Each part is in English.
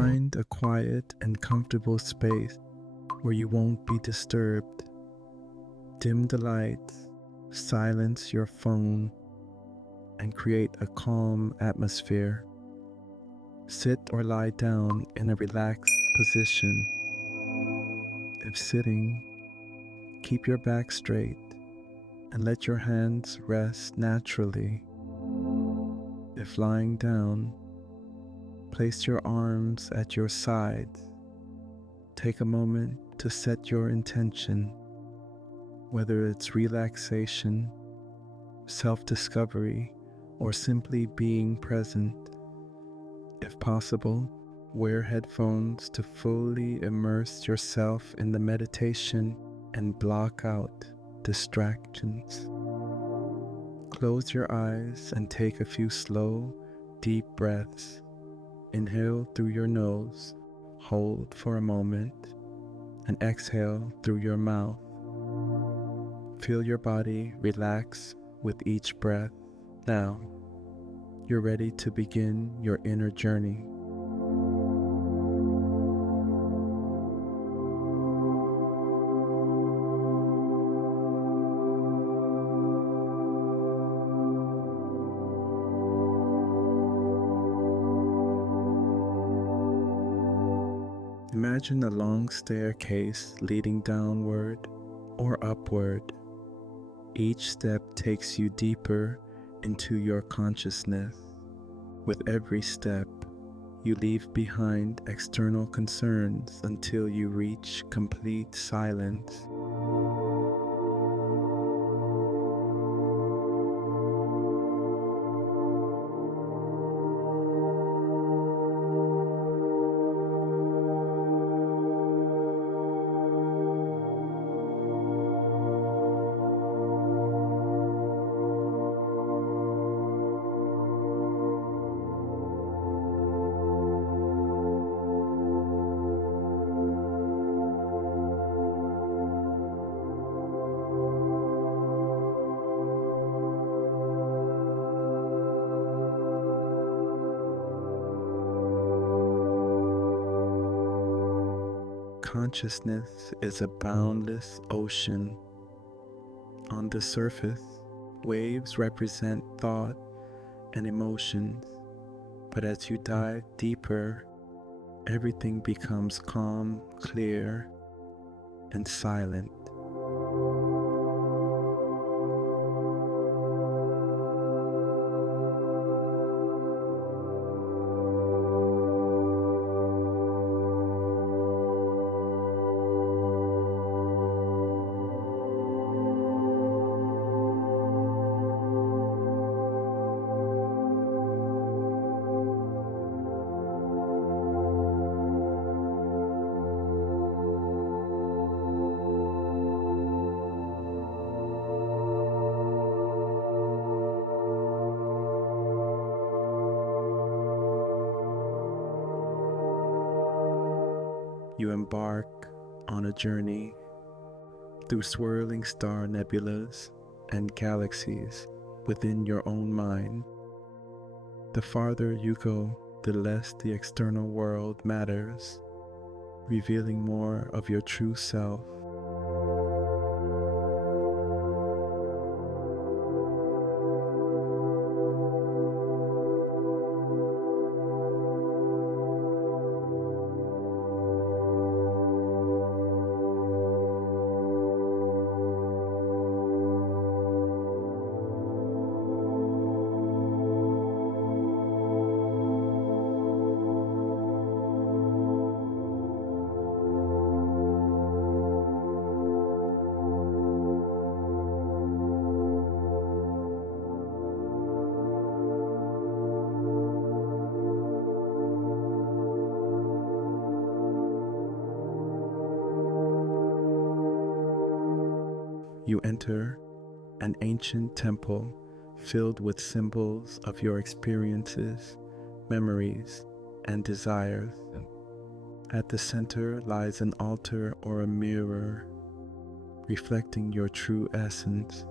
Find a quiet and comfortable space where you won't be disturbed. Dim the lights, silence your phone, and create a calm atmosphere. Sit or lie down in a relaxed position. If sitting, keep your back straight and let your hands rest naturally. If lying down, place your arms at your sides. Take a moment to set your intention, whether it's relaxation, self-discovery, or simply being present. If possible, wear headphones to fully immerse yourself in the meditation and block out distractions. Close your eyes and take a few slow, deep breaths. Inhale through your nose, hold for a moment, and exhale through your mouth. Feel your body relax with each breath. Now, you're ready to begin your inner journey. Imagine a long staircase leading downward or upward. Each step takes you deeper into your consciousness. With every step, you leave behind external concerns until you reach complete silence. Consciousness is a boundless ocean. On the surface, waves represent thought and emotions, but as you dive deeper, everything becomes calm, clear, and silent. You embark on a journey through swirling star nebulas and galaxies within your own mind. The farther you go, the less the external world matters, revealing more of your true self. You enter an ancient temple filled with symbols of your experiences, memories, and desires. At the center lies an altar or a mirror, reflecting your true essence.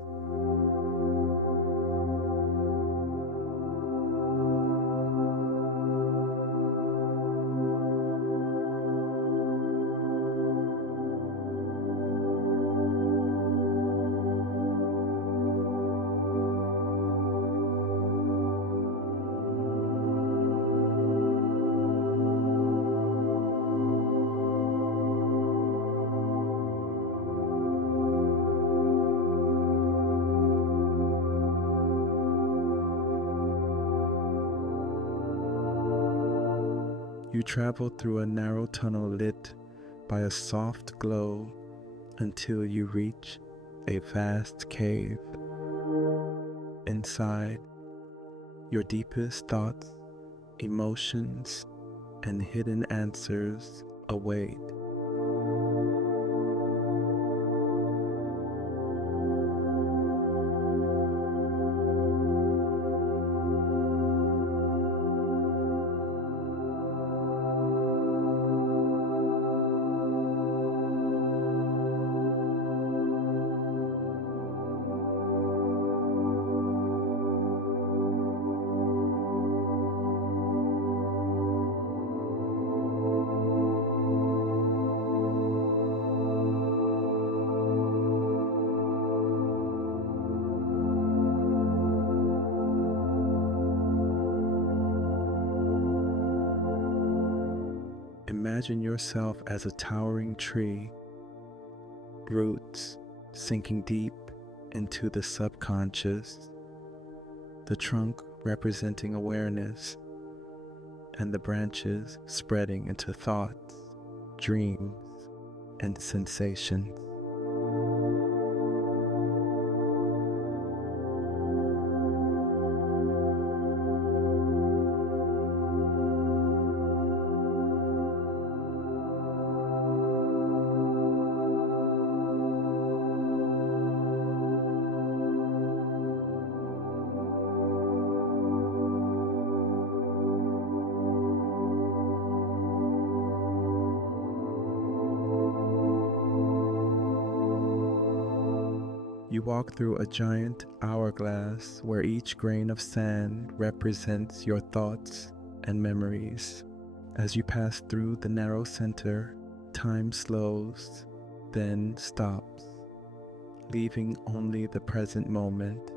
You travel through a narrow tunnel lit by a soft glow until you reach a vast cave. Inside, your deepest thoughts, emotions, and hidden answers await. Imagine yourself as a towering tree, roots sinking deep into the subconscious, the trunk representing awareness, and the branches spreading into thoughts, dreams, and sensations. You walk through a giant hourglass where each grain of sand represents your thoughts and memories. As you pass through the narrow center, time slows, then stops, leaving only the present moment.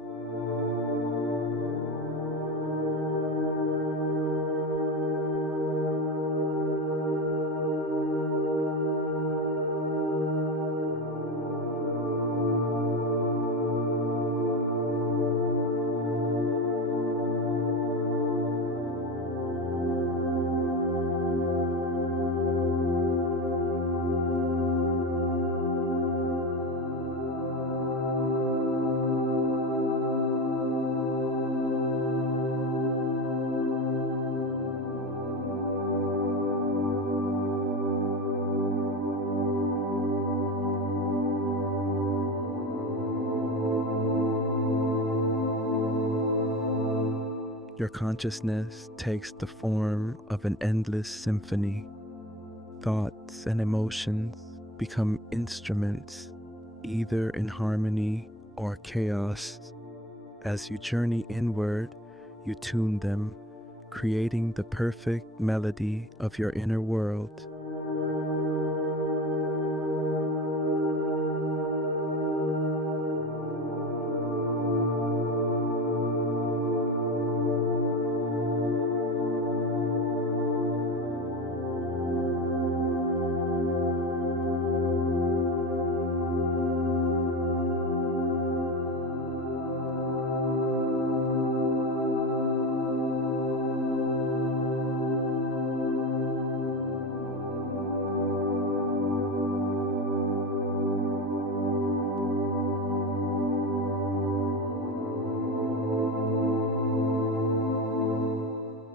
Your consciousness takes the form of an endless symphony. Thoughts and emotions become instruments, either in harmony or chaos. As you journey inward, you tune them, creating the perfect melody of your inner world.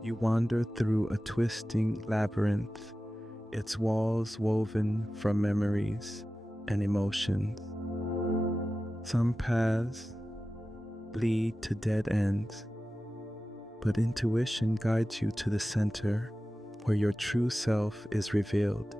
You wander through a twisting labyrinth, its walls woven from memories and emotions. Some paths lead to dead ends, but intuition guides you to the center where your true self is revealed.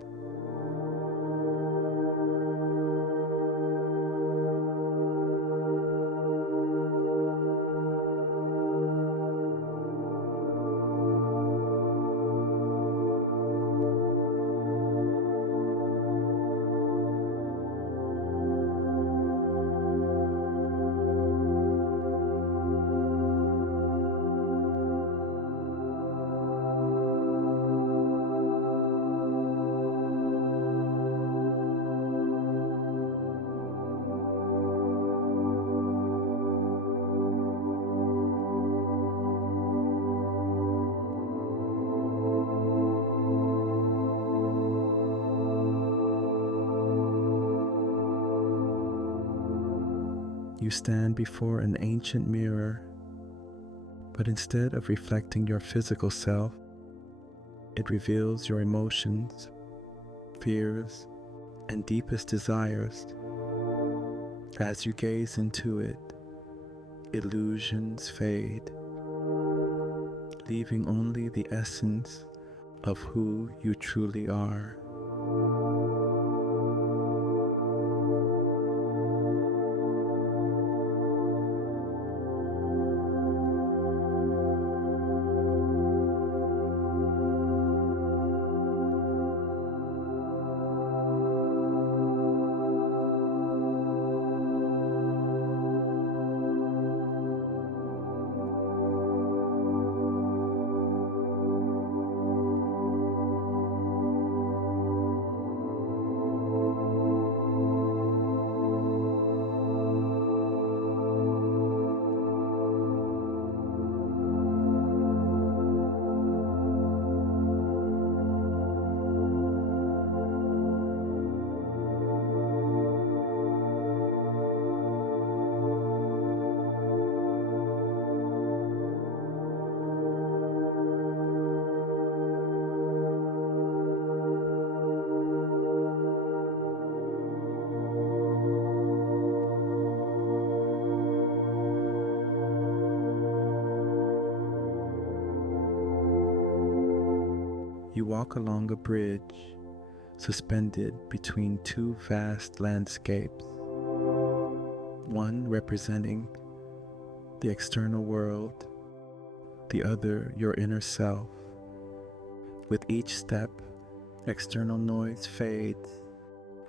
You stand before an ancient mirror, but instead of reflecting your physical self, it reveals your emotions, fears, and deepest desires. As you gaze into it, illusions fade, leaving only the essence of who you truly are. You walk along a bridge suspended between two vast landscapes, one representing the external world, the other your inner self. With each step, external noise fades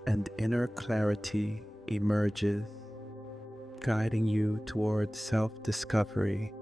and inner clarity emerges, guiding you towards self-discovery.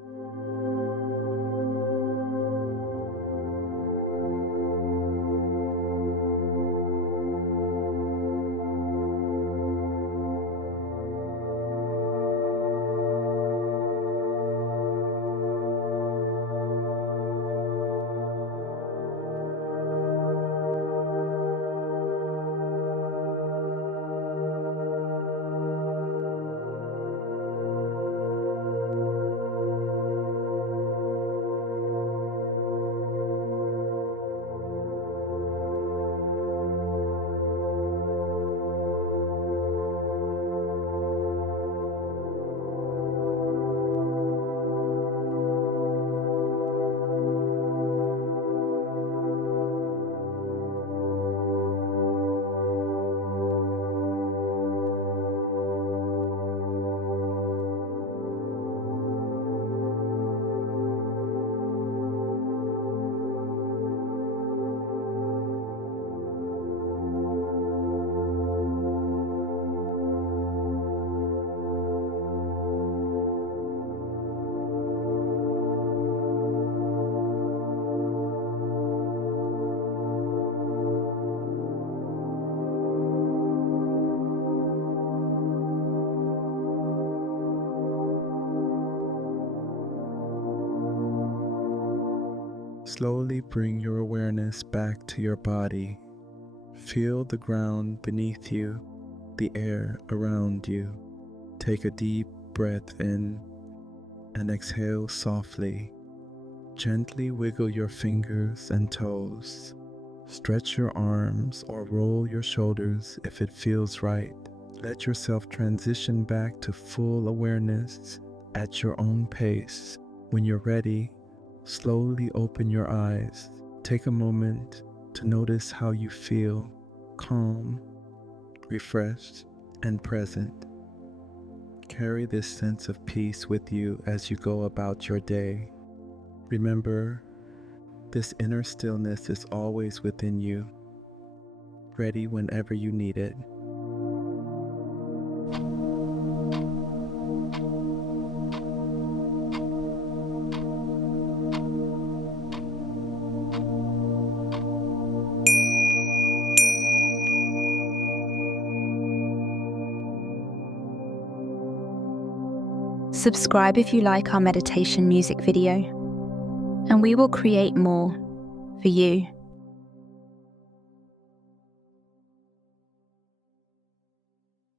Slowly bring your awareness back to your body. Feel the ground beneath you, the air around you. Take a deep breath in and exhale softly. Gently wiggle your fingers and toes. Stretch your arms or roll your shoulders if it feels right. Let yourself transition back to full awareness at your own pace. When you're ready, slowly open your eyes. Take a moment to notice how you feel, calm, refreshed, and present. Carry this sense of peace with you as you go about your day. Remember, this inner stillness is always within you, ready whenever you need it. Subscribe if you like our meditation music video, and we will create more for you.